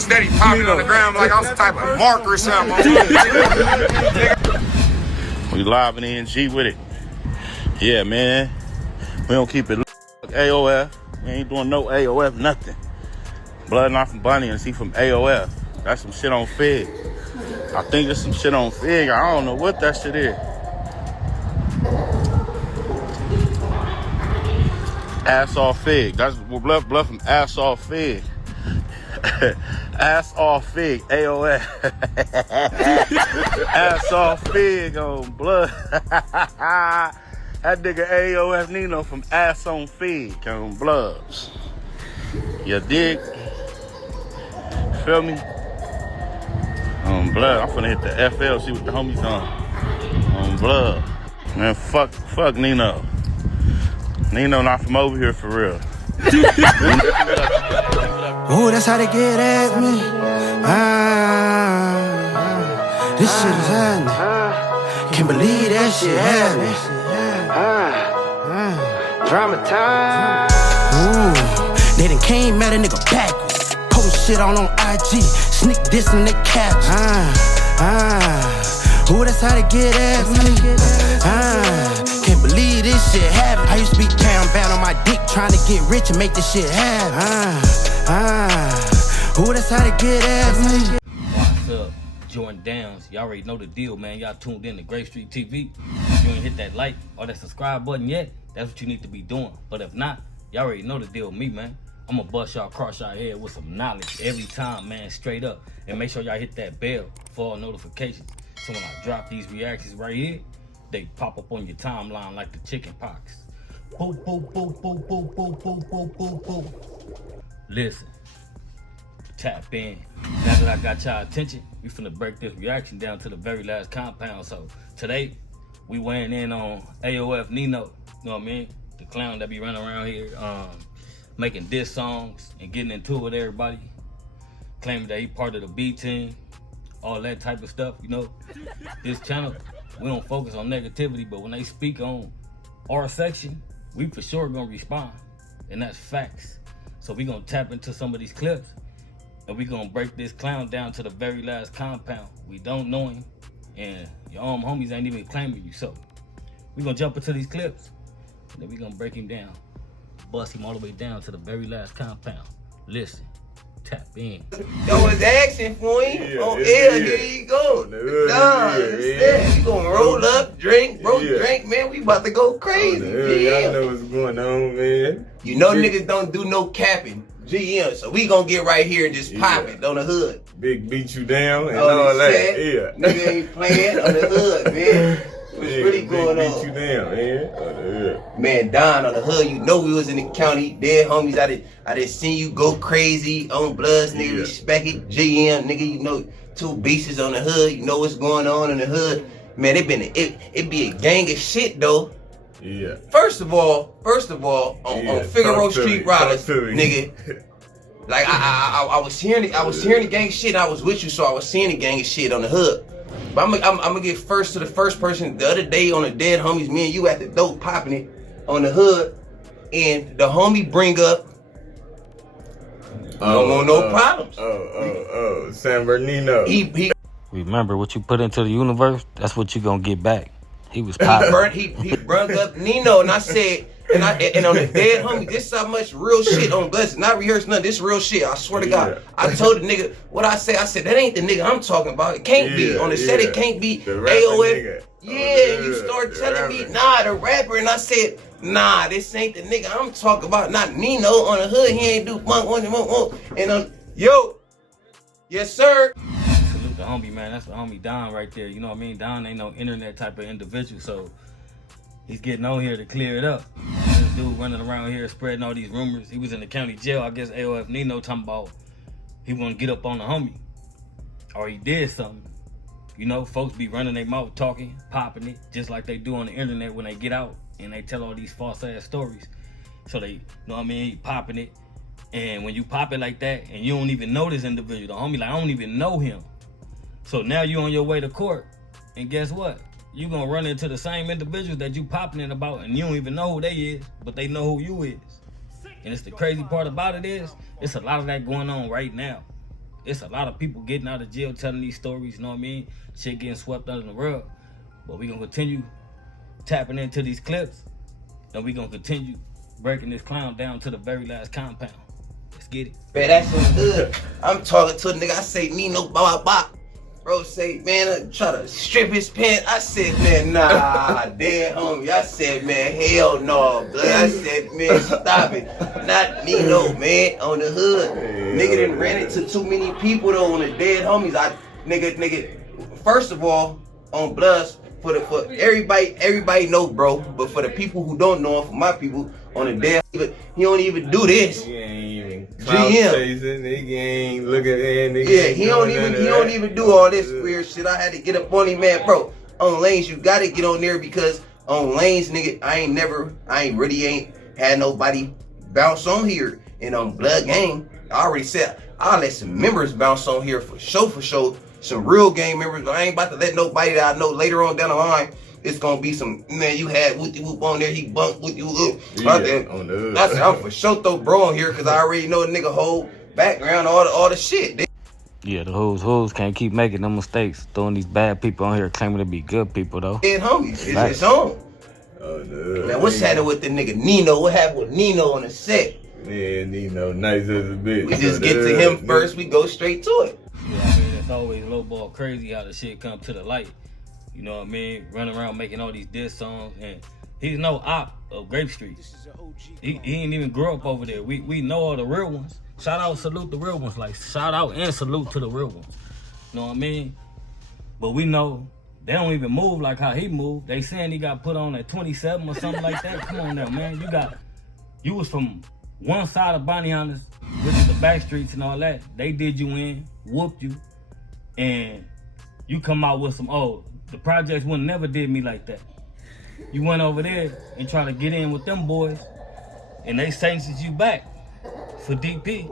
Steady popping on the ground like I'm some type of mark or something. We live in NG with it. Yeah, man. We don't keep it AOF. We ain't doing no AOF, nothing. Blood not from Bunny and see from AOF. That's some shit on Fig. I think there's some shit on Fig. I don't know what that shit is. Ass off Fig. That's blood from ass off Fig. Ass off Fig, AOF. Ass off Fig on blood. That nigga AOF Nino from ass on Fig on bloods. You dig? Feel me? On blood. I'm finna hit the FL, see what the homies on blood. Man, fuck Nino. Nino not from over here for real. Oh, that's how they get at me. This shit is happening. Can't believe that shit happening. Drama time. Ooh, they done came at a nigga backwards. Post shit on IG. Sneak this in they caps. Ooh, that's how they get at me. Can't believe this shit happened. I used to be down bad on my dick, trying to get rich and make this shit happen. Ooh, that's how they get at me. What's up, Jordan Downs? Y'all already know the deal, man. Y'all tuned in to Grape Street TV. If you ain't hit that like or that subscribe button yet, that's what you need to be doing. But if not, y'all already know the deal with me, man. I'm gonna bust y'all across y'all head with some knowledge every time, man, straight up. And make sure y'all hit that bell for all notifications. So when I drop these reactions right here, they pop up on your timeline like the chicken pox. Boop, boop, boop, boop, boop, boop, boop, boop, boop, boop. Listen, tap in. Now that I got y'all attention, we finna break this reaction down to the very last compound. So today, we weighing in on AOF Nino, you know what I mean? The clown that be running around here, making diss songs and getting into it with everybody. Claiming that he part of the B team, all that type of stuff, you know? This channel, we don't focus on negativity, but when they speak on our section, we for sure gonna respond, and that's facts. So we gonna tap into some of these clips, and we gonna break this clown down to the very last compound. We don't know him, and your own homies ain't even claiming you. So we gonna jump into these clips, and then we gonna break him down, bust him all the way down to the very last compound. Listen, tap in. That was action for him. On air, here you go. You gonna roll up, drink, drink, man. We about to go crazy. Y'all know what's going on, man. You know niggas don't do no capping. GM, so we gonna get right here and just pop it on the hood. Big beat you down and all that. Nigga ain't playing on the hood, man. What's really going on? Beat you down, man. On the hood. Man, Don on the hood, you know we was in the county. Dead homies, I did seen you go crazy on Bloods, nigga. Respect it. GM, nigga, you know, two beasts on the hood. You know what's going on in the hood. Man, it be a gang of shit though. Yeah. First of all, on Figaro Street Riders, nigga. Like I was hearing the gang shit. I was with you, so I was seeing the gang shit on the hood. But I'm gonna get first to the first person. The other day on the dead homies, me and you at the dope popping it on the hood, and the homie bring up. I don't want no problems. San Bernardino. He Remember what you put into the universe, that's what you gonna get back. He was popping. He brung up Nino, and I said, and on the dead homie, this is how much real shit on Blessed. Not rehearsed nothing. This real shit. I swear to God. I told the nigga what I said. I said that ain't the nigga I'm talking about. It can't be on the set. It can't be AOF. You start telling me nah, the rapper, and I said nah, this ain't the nigga I'm talking about. Not Nino on the hood. He ain't do funk one. And yo, yes sir. Salute the homie, man. That's the homie Don right there. You know what I mean? Don ain't no internet type of individual, so he's getting on here to clear it up. This dude running around here spreading all these rumors. He was in the county jail. I guess AOF Nino talking about he want to get up on the homie, or he did something. You know, folks be running their mouth, talking, popping it, just like they do on the internet when they get out and they tell all these false ass stories. So they, you know what I mean, popping it. And when you pop it like that and you don't even know this individual, the homie like, I don't even know him. So now you on your way to court, and guess what? You gonna run into the same individuals that you popping it about, and you don't even know who they is, but they know who you is. And it's the crazy part about it is, it's a lot of that going on right now. it's a lot of people getting out of jail telling these stories, you know what I mean? Shit getting swept under the rug. But we gonna continue tapping into these clips, and we gonna continue breaking this clown down to the very last compound. Let's get it. Man, that's so good. I'm talking to a nigga, I say, Nino, blah, blah, blah. Bro say, man, I try to strip his pants. I said, man, nah, dead homie. I said, man, hell no, blood. I said, man, stop it. Not Nino, man, on the hood. Nigga done ran into too many people though on the dead homies. Nigga, first of all, on Bloods, for everybody know, bro. But for the people who don't know him, for my people on the dead, he don't even do this. He ain't even clout chasing, nigga ain't looking at nigga. Yeah, he don't even do all this weird shit. I had to get up on him, man, bro. On Lanes, you gotta get on there because on Lanes, nigga, I ain't really had nobody bounce on here. And on Blood Gang, I already said I'll let some members bounce on here for sure. Some real gang members, but I ain't about to let nobody that I know later on down the line. It's gonna be some, man, you had Wooty Whoop on there, he bunked Wooty Whoop. Yeah, on the hood. I said, I'm for sure throw bro on here because I already know the nigga whole background, all the shit. Yeah, the hoes can't keep making them mistakes, throwing these bad people on here claiming to be good people though. Dead homies, it's on. Oh, no. Man, what's happening with the nigga Nino? What happened with Nino on the set? Yeah, Nino, nice as a bitch. We just get to him first, we go straight to it. Yeah, I mean, it's always lowball crazy how the shit come to the light. You know what I mean? Running around making all these diss songs, and he's no op of Grape Street. He ain't even grow up over there. We know all the real ones. Shout out, salute the real ones. Like, shout out and salute to the real ones. You know what I mean? But we know they don't even move like how he moved. They saying he got put on at 27 or something like that. Come on now, man. You was from one side of Bonnie Hunters, which is the back streets and all that. They did you in, whooped you, and you come out with some, the projects would never did me like that. You went over there and tried to get in with them boys, and they sanctioned you back for DP,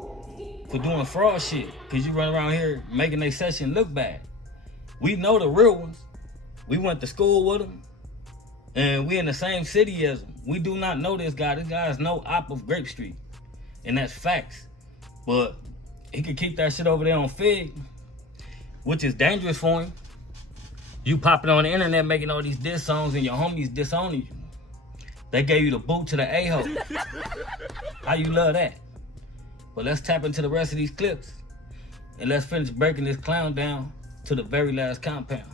for doing fraud shit, because you run around here making their session look bad. We know the real ones. We went to school with them, and we in the same city as them. We do not know this guy. This guy is no op of Grape Street, and that's facts. But he could keep that shit over there on Fig, which is dangerous for him. You popping on the internet making all these diss songs and your homies disowning you. They gave you the boot to the a-hole. How you love that? But let's tap into the rest of these clips and let's finish breaking this clown down to the very last compound.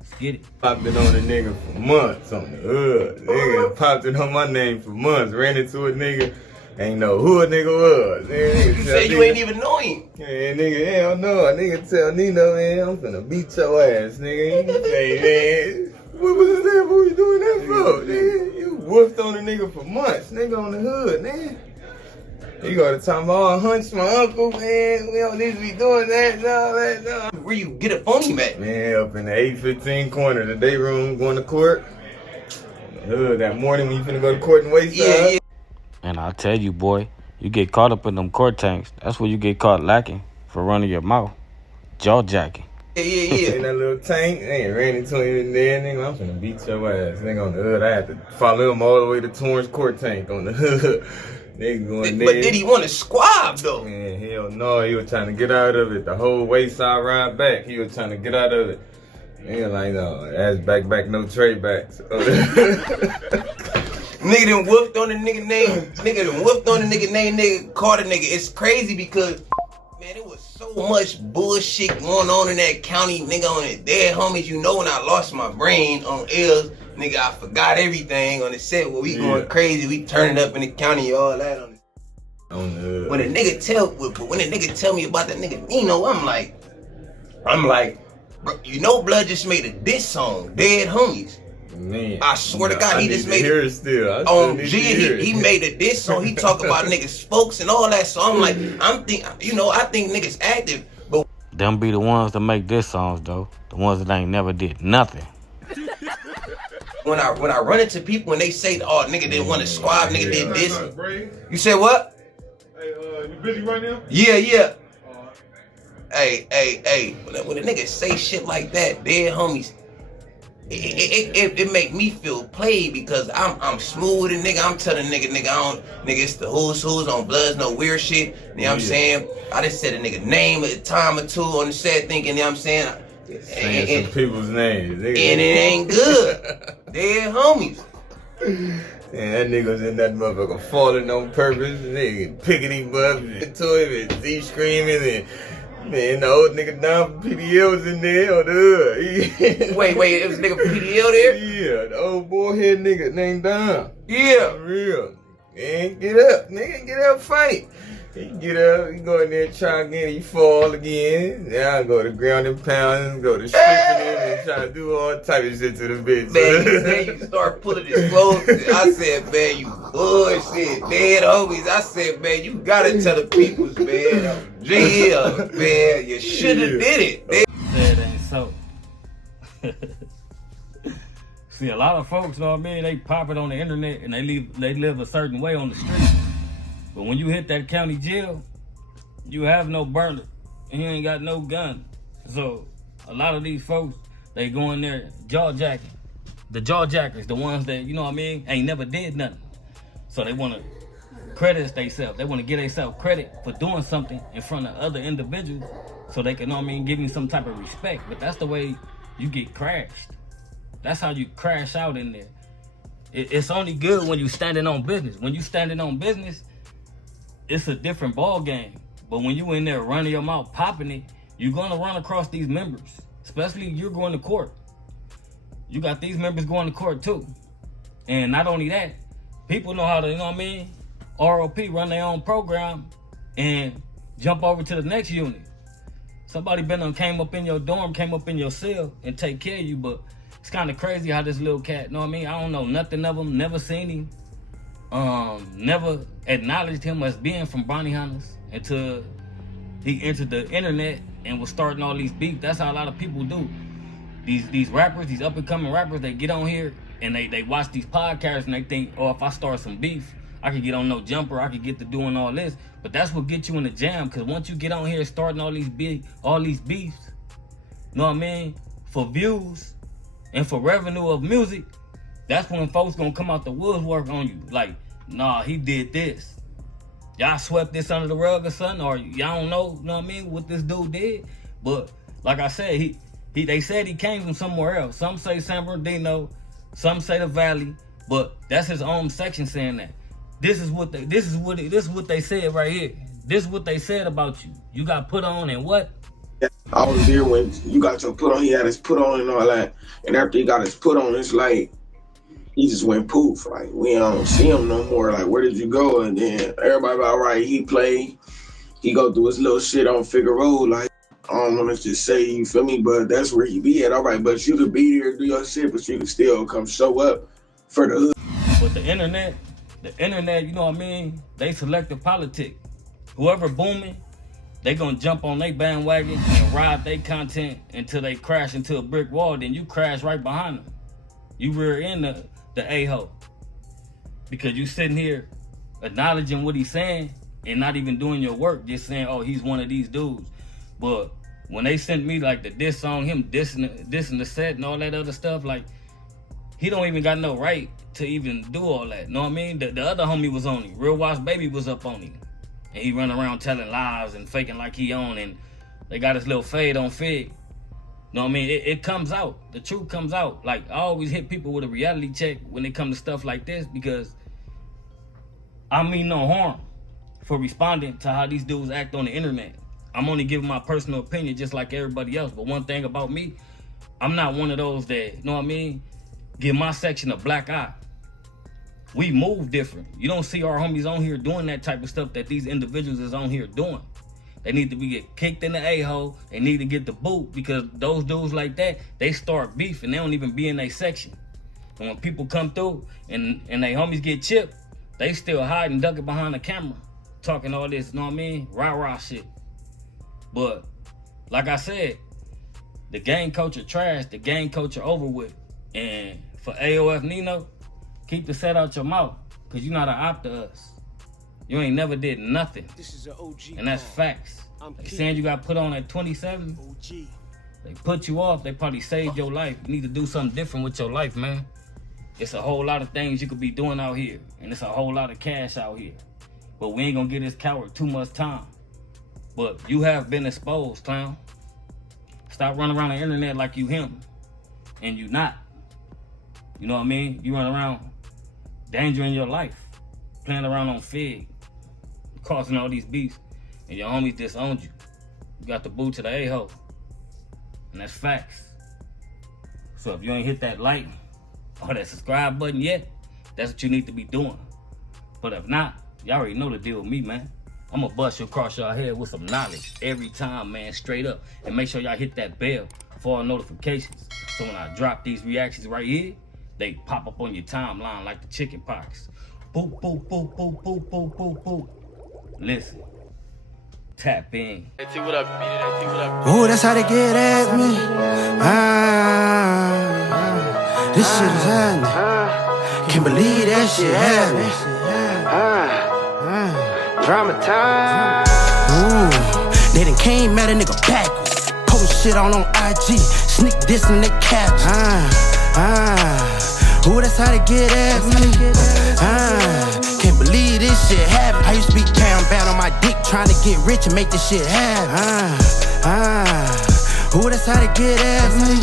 Let's get it. Popped it on a nigga for months on the hood. Nigga popped it on my name for months. Ran into a nigga. Ain't know who a nigga was. You said you ain't even know him. Yeah, nigga, hell no. A nigga tell Nino, man, I'm finna beat your ass, nigga. He say, man, what was that? What you doing that for? Nigga, you woofed on a nigga for months, nigga, on the hood, man. You go to time, hunch my uncle, man. We don't need to be doing that and all that, no. Where you get up on him at? Man, up in the 815 corner, the day room, going to court. On the hood that morning when you finna go to court and Wayside. Yeah. And I tell you, boy, you get caught up in them court tanks. That's where you get caught lacking for running your mouth. Jaw jacking. Yeah. In that little tank, ain't ran into him in there, nigga. I'm finna beat your ass, nigga, on the hood. I had to follow him all the way to Torrance Court Tank on the hood. Nigga going there. But did he want to squab though? Man, hell no. He was trying to get out of it. The whole Wayside ride back, he was trying to get out of it. Nigga like, no, ass back, no trade backs. Nigga done whooped on the nigga name. Nigga caught a nigga. It's crazy because, man, it was so much bullshit going on in that county, nigga, on the dead homies. You know when I lost my brain on L's, nigga, I forgot everything on the set where we going crazy. We turning up in the county, all that on the when a nigga tell me about that nigga Nino, I'm like, bro, you know Blood just made a diss song, Dead Homies. Man, I swear to God, he just made it. Still. On G, he made a diss song. He talk about niggas spokes and all that. So I'm like, I think niggas active, but them be the ones that make diss songs though. The ones that ain't never did nothing. When I run into people and they say, "Oh, nigga didn't want to squab, nigga did this." You said what? Hey, you busy right now? Yeah. Hey. When a nigga say shit like that, dead homies. it make me feel played because I'm smooth with it, nigga. I'm telling nigga, it's the who's on Bloods, no weird shit. You know what I'm saying? I just said a nigga name a time or two on the set thinking, you know what I'm saying? Saying some people's names. And it ain't good. They're homies. And that nigga was in that motherfucker falling on purpose, nigga picking him up to him and Z screaming and man, the old nigga down from PDL was in there on the hood. Wait, it was a nigga from PDL there? Yeah, the old boy head nigga named Don. Yeah. For real. Man, get up, nigga, get up, fight. He get up, he go in there, try again, he fall again. Now I go to ground and pound, go to stripping him and try to do all type of shit to the bitch. Man, you said you start pulling his clothes. I said, man, you bullshit, dead homies. I said, man, you gotta tell the peoples, man. Yeah, man, you shoulda did it. That ain't so. See, a lot of folks, know what I mean, they pop it on the internet and they live a certain way on the street. But when you hit that county jail, you have no burner and you ain't got no gun. So a lot of these folks, they go in there jaw-jacking. The jaw-jackers, the ones that, you know what I mean, ain't never did nothing. So they want to credit themselves. They want to give themselves credit for doing something in front of other individuals so they can, know what I mean, give you some type of respect. But that's the way you get crashed. That's how you crash out in there. It's only good when you standing on business. When you standing on business, it's a different ball game. But when you in there running your mouth, popping it, you're gonna run across these members. Especially you're going to court. You got these members going to court too. And not only that, people know how to, you know what I mean, ROP, run their own program and jump over to the next unit. Somebody came up in your dorm, came up in your cell and take care of you, but it's kind of crazy how this little cat, you know what I mean? I don't know nothing of him, never seen him. Never acknowledged him as being from Bounty Hunters until he entered the internet and was starting all these beef. That's how a lot of people do. These rappers, these up and coming rappers, they get on here and they watch these podcasts and they think, oh, if I start some beef, I could get on No Jumper, I could get to doing all this. But that's what gets you in the jam, because once you get on here starting all these beefs, you know what I mean, for views and for revenue of music, that's when folks gonna come out the woodwork on you. Like, nah, he did this. Y'all swept this under the rug or something, or y'all don't know, you know what I mean, what this dude did. But like I said, they said he came from somewhere else. Some say San Bernardino, some say the Valley, but that's his own section saying that. This is what they said right here. This is what they said about you. You got put on and what? I was there when you got your put on. He had his put on and all that. And after he got his put on, it's like he just went poof. Like, we don't see him no more. Like, where did you go? And then everybody all right, he play. He go through his little shit on Figaro. Like, I don't want to just say, you feel me? But that's where he be at. All right, but you could be there, do your shit, but you could still come show up for the hood. But the internet, you know what I mean? They selective politic. Whoever booming, they gonna jump on their bandwagon and ride their content until they crash into a brick wall. Then you crash right behind them. You rear in the a-hole. Because you sitting here acknowledging what he's saying and not even doing your work, just saying, oh, he's one of these dudes. But when they sent me like the diss song, him dissing the set and all that other stuff, like, he don't even got no right to even do all that. Know what I mean? The other homie was on him. Real Watch Baby was up on him. And he run around telling lies and faking like he on, and they got his little fade on Fig. Know what I mean? It comes out. The truth comes out. Like, I always hit people with a reality check when it comes to stuff like this, because I mean no harm for responding to how these dudes act on the internet. I'm only giving my personal opinion just like everybody else. But one thing about me, I'm not one of those that, you know what I mean, give my section a black eye. We move different. You don't see our homies on here doing that type of stuff that these individuals is on here doing. They need to get kicked in the a-hole. They need to get the boot, because those dudes like that, they start beef and they don't even be in their section. And when people come through and they homies get chipped, they still hide and duck it behind the camera, talking all this, you know what I mean? Rah-rah shit. But like I said, the gang culture trash, the gang culture over with. And for AOF Nino, keep the set out your mouth, because you're not an op to us. You ain't never did nothing. This is an OG, and that's facts. Like saying you got put on at 27, They put you off, they probably saved your life. You need to do something different with your life, man. It's a whole lot of things you could be doing out here, and it's a whole lot of cash out here. But we ain't gonna give this coward too much time. But you have been exposed, clown. Stop running around the internet like you him, and you not. You know what I mean? You run around endangering your life, playing around on Fig, causing all these beefs, and your homies disowned you. You got the boot to the a-hole, and that's facts. So if you ain't hit that like or that subscribe button yet, that's what you need to be doing. But if not, y'all already know the deal with me, man. I'm gonna bust you across your head with some knowledge every time, man, straight up. And make sure y'all hit that bell for all notifications. So when I drop these reactions right here, they pop up on your timeline like the chicken pox. Boop, boop, boop, boop, boop, boop, boop, boop. Listen, tap in. Oh, that's how they get at me. This shit is happening. Can't believe that shit happening. Drama time. Ooh, they done came at a nigga backwards. Post shit on IG, sneak this in the caps. Ooh, that's how they get at me. Can't believe this shit happened. I used to be down bad on my dick, trying to get rich and make this shit happen. Ooh, that's how they get at me.